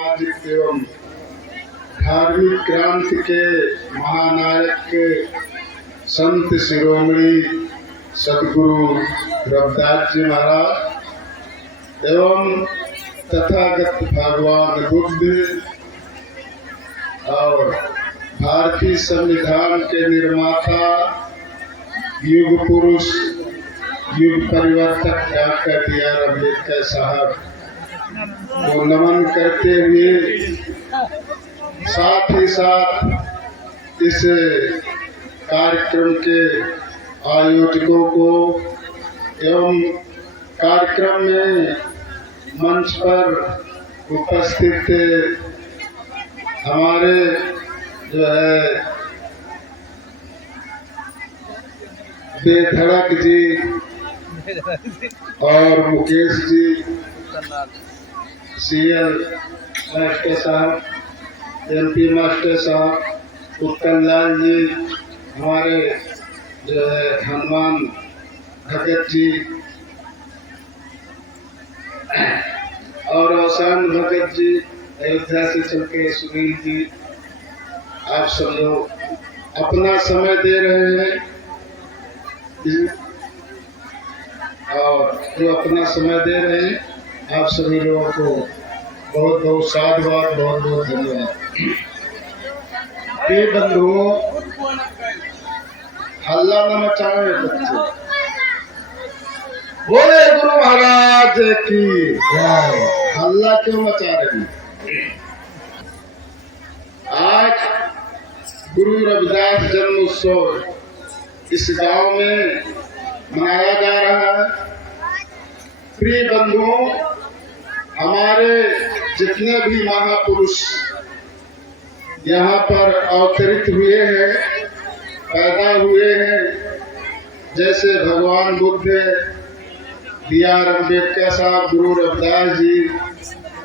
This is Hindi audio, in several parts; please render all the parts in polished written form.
सामाजिक एवं धार्मिक क्रांति के महानायक संत शिरोमणि सदगुरु रविदास जी महाराज एवं तथागत भगवान बुद्ध और भारतीय संविधान के निर्माता युग पुरुष युग परिवर्तक डॉक्टर B.R. अम्बेडकर साहब को नमन करते हुए साथ ही साथ इस कार्यक्रम के आयोजकों को एवं कार्यक्रम में मंच पर उपस्थित हमारे जो है बेधड़क जी और मुकेश जी, CL मास्टर साहब, MP मास्टर साहब, उत्तम लाल जी, हमारे जो है हनुमान भगत जी और अवसान भगत जी, अयोध्या से चल के सुनील जी, आप सब लोग अपना समय दे रहे हैं और जो अपना समय दे रहे हैं आप सभी लोगों को बहुत बहुत साधुवाद, बहुत बहुत धन्यवाद। ये बंधुओं, हल्ला न मचाए बच्चे, बोले गुरु महाराज की हल्ला क्यों मचा रहे हैं? आज गुरु रविदास जन्म उत्सव इस गांव में मनाया जा रहा है। प्रिय बंधुओं, हमारे जितने भी महापुरुष यहाँ पर अवतरित हुए हैं, पैदा हुए हैं, जैसे भगवान बुद्ध, B.R. अम्बेडकर साहब, गुरु रविदास जी,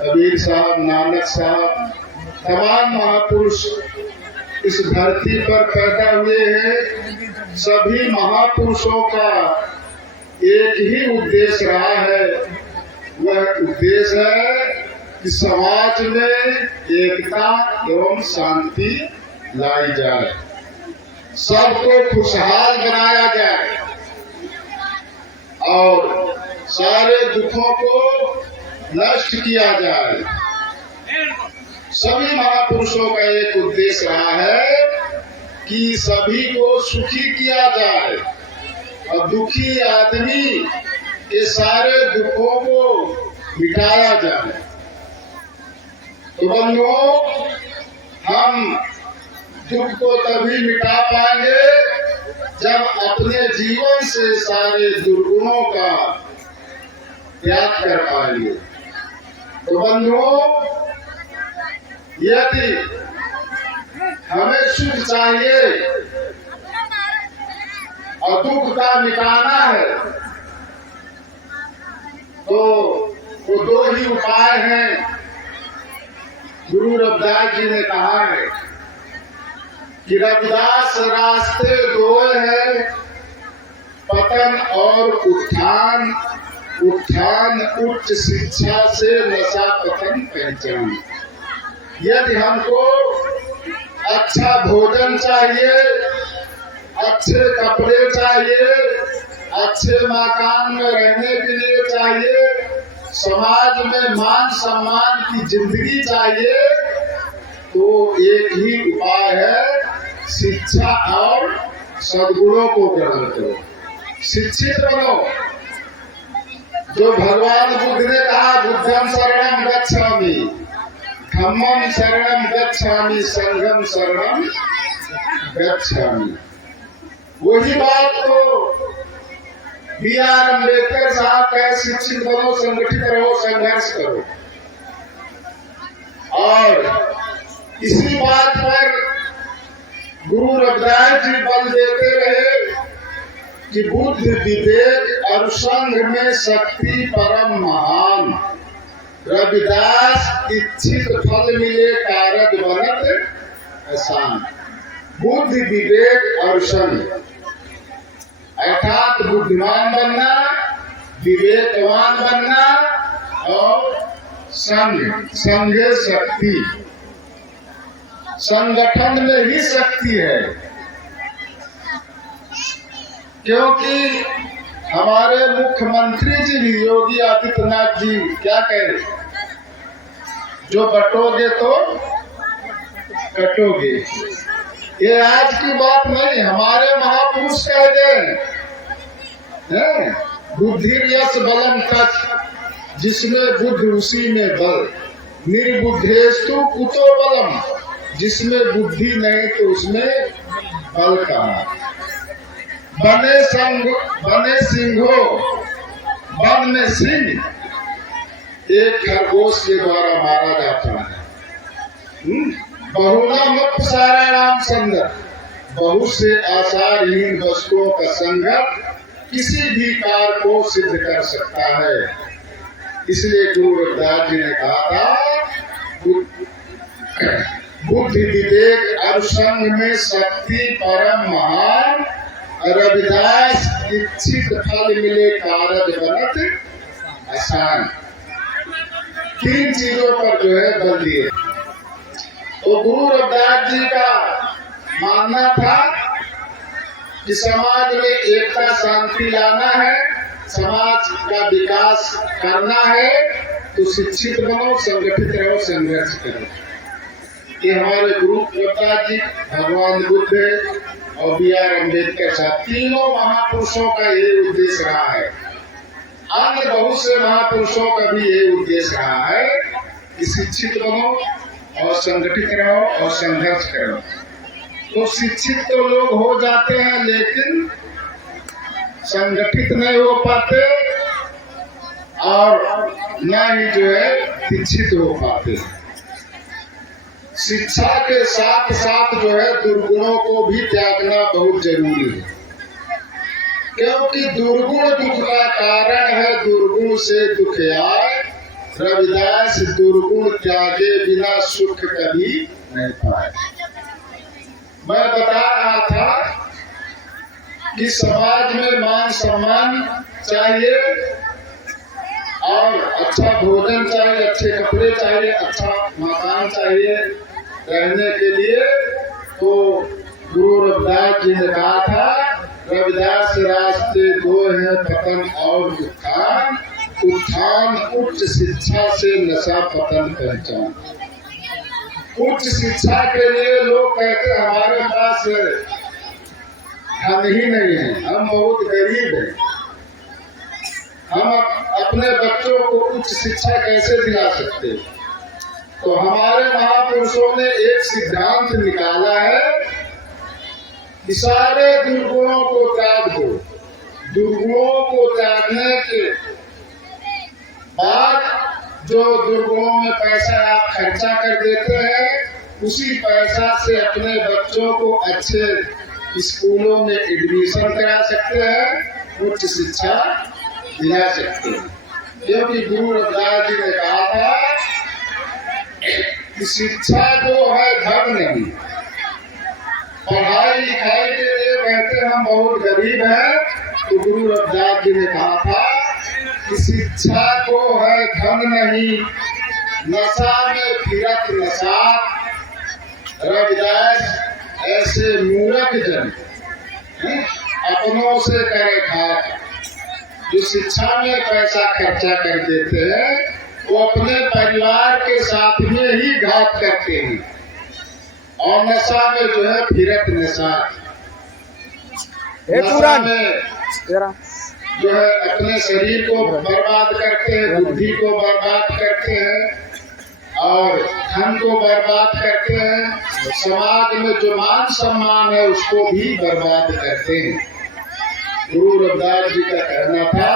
कबीर साहब, नानक साहब, तमाम महापुरुष इस धरती पर पैदा हुए हैं। सभी महापुरुषों का एक ही उद्देश्य रहा है, वह उद्देश्य है कि समाज में एकता एवं शांति लाई जाए, सबको खुशहाल बनाया जाए और सारे दुखों को नष्ट किया जाए। सभी महापुरुषों का एक उद्देश्य रहा है कि सभी को सुखी किया जाए और दुखी आदमी के सारे दुखों को मिटाया जाए। तो बंधुओं, हम दुख को तभी मिटा पाएंगे जब अपने जीवन से सारे दुर्गुणों का त्याग कर पाएंगे। तो बंधुओं, यदि हमें सुख चाहिए और दुख का मिटाना है तो वो दो ही उपाय हैं। गुरु रविदास जी ने कहा है कि रविदास रास्ते दो हैं, पतन और उत्थान। उत्थान उच्च शिक्षा से, नशा पतन पहचान। यदि हमको अच्छा भोजन चाहिए, अच्छे कपड़े चाहिए, अच्छे मकान में रहने के लिए चाहिए, समाज में मान सम्मान की जिंदगी चाहिए, तो एक ही उपाय है, शिक्षा और सद्गुणों को ग्रहण करो, शिक्षित बनो। जो भगवान बुद्ध ने कहा, बुद्धम शरणम गच्छामि, धम्मम शरणम गच्छामि, संघम शरणम गच्छामि। वही बात तो B.R. अम्बेडकर साहब का, शिक्षित बनो, संगठित रहो, संघर्ष करो। और इसी बात पर गुरु रविदास जी बल देते रहे कि बुद्ध विवेक अनुसंग में शक्ति परम महान, रविदास इच्छित फल मिले कारज बनत आसान। बुद्ध विवेक अनुसंग अर्थात बुद्धिमान बनना, विवेकवान बनना और संघ, संघे शक्ति, संगठन में ही शक्ति है। क्योंकि हमारे मुख्यमंत्री जी भी योगी आदित्यनाथ जी क्या कह रहे, जो बटोगे तो कटोगे। ये आज की बात नहीं, हमारे महापुरुष कह गए हैं, बुद्धि यश बलम तत्, जिसमें बुद्धि उसी में बल, निर्बुद्धेस्तु कुतो बलम, जिसमें बुद्धि नहीं तो उसमें बल कहाँ। बने सिंहो, वन में सिंह एक खरगोश के द्वारा मारा जाता है। बहुना मत सारा राम संगत, बहुत से आसारहीन वस्तुओं का संगत किसी भी कार्य को सिद्ध कर सकता है। इसलिए गुरु रविदास जी ने कहा था, बुद्धि विवेक अनुसंग में शक्ति परम महान, रविदास इच्छित फल मिले कारज बनत आसान। तीन चीजों पर जो है बल दिए। तो गुरु रविदास जी का मानना था कि समाज में एकता शांति लाना है, समाज का विकास करना है, तो शिक्षित बनो, संगठित रहो, संघर्ष करो। ये हमारे गुरु रविदास जी, भगवान बुद्ध और B.R. अम्बेडकर साहब, तीनों महापुरुषों का ये उद्देश्य रहा है। अन्य बहुत से महापुरुषों का भी ये उद्देश्य रहा है कि शिक्षित बनो और संगठित रहो और संघर्ष करो। तो शिक्षित तो लोग हो जाते हैं, लेकिन संगठित नहीं हो पाते और न ही जो है शिक्षित हो पाते। शिक्षा के साथ साथ जो है दुर्गुणों को भी त्यागना बहुत जरूरी है, क्योंकि दुर्गुण दुख का कारण है, दुर्गुण से दुख आए। रविदास दुर्गुण त्यागे बिना सुख कभी नहीं पाए। मैं बता रहा था कि समाज में मान सम्मान चाहिए और अच्छा भोजन चाहिए, अच्छे कपड़े चाहिए, अच्छा मकान चाहिए रहने के लिए। तो गुरु रविदास जी ने कहा था, रविदास रास्ते दो हैं पतन और उत्थान, उत्थान उच्च शिक्षा से नशा, पतन पहचान। उच्च शिक्षा के लिए लोग कहते हैं हमारे पास धन ही नहीं है, हम बहुत गरीब हैं, हम अपने बच्चों को उच्च शिक्षा कैसे दिला सकते। तो हमारे महापुरुषों ने एक सिद्धांत निकाला है कि सारे दुर्गुणों को त्याग दो। दुर्गुणों को त्यागने के बाद जो दुर्गुणों में पैसा आप खर्चा कर देते हैं, उसी पैसा से अपने बच्चों को अच्छे स्कूलों में एडमिशन करा सकते हैं, उच्च शिक्षा दिला सकते हैं। क्योंकि गुरु रविदास जी ने कहा था कि शिक्षा जो है धन नहीं। पढ़ाई लिखाई के लिए कहते हम बहुत गरीब हैं, तो गुरु रविदास जी ने कहा था कि शिक्षा को है धन नहीं, नशा में फिरत नशा। रविदास ऐसे मूर्ख जन अपनों से करे घात, जो शिक्षा में पैसा खर्चा कर देते हैं, वो अपने परिवार के साथ में ही घात करते हैं और नशा में जो है फिरत नशा। नशा में जो है अपने शरीर को बर्बाद करते हैं, बुद्धि को बर्बाद करते हैं और धन को बर्बाद करते हैं। समाज में जो मान सम्मान है उसको भी बर्बाद करते हैं। गुरु रविदास जी का कहना था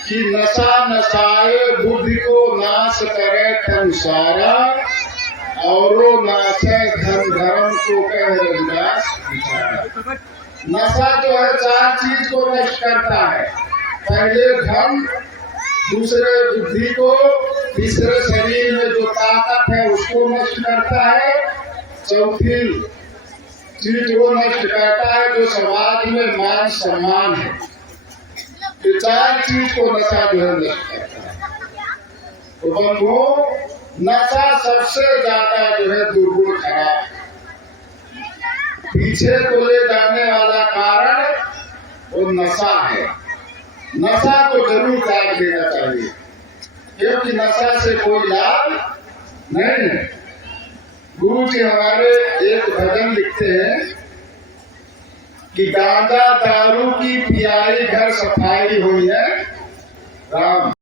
कि नशा नशाए बुद्धि को नाश करे तन सारा, औरो नाशे धन धर्म को कह रविदास विचारा। नशा जो है चार चीज को नष्ट करता है। पहले धन, दूसरे बुद्धि को, तीसरे शरीर में जो ताकत है उसको नष्ट करता है, चौथी चीज वो नष्ट करता है जो समाज में मान सम्मान है। ये चार चीज को नशा जो है नष्ट करता है। तो बंधुओं, नशा सबसे ज्यादा जो है दुर्गुण खराब है। पीछे को ले जाने वाला कारण वो नशा है। नशा को जरूर त्याग देना चाहिए, क्योंकि नशा से कोई लाभ नहीं है। गुरु जी हमारे एक भजन लिखते हैं कि गांजा दारू की पियाई घर सफाई हुई है राम।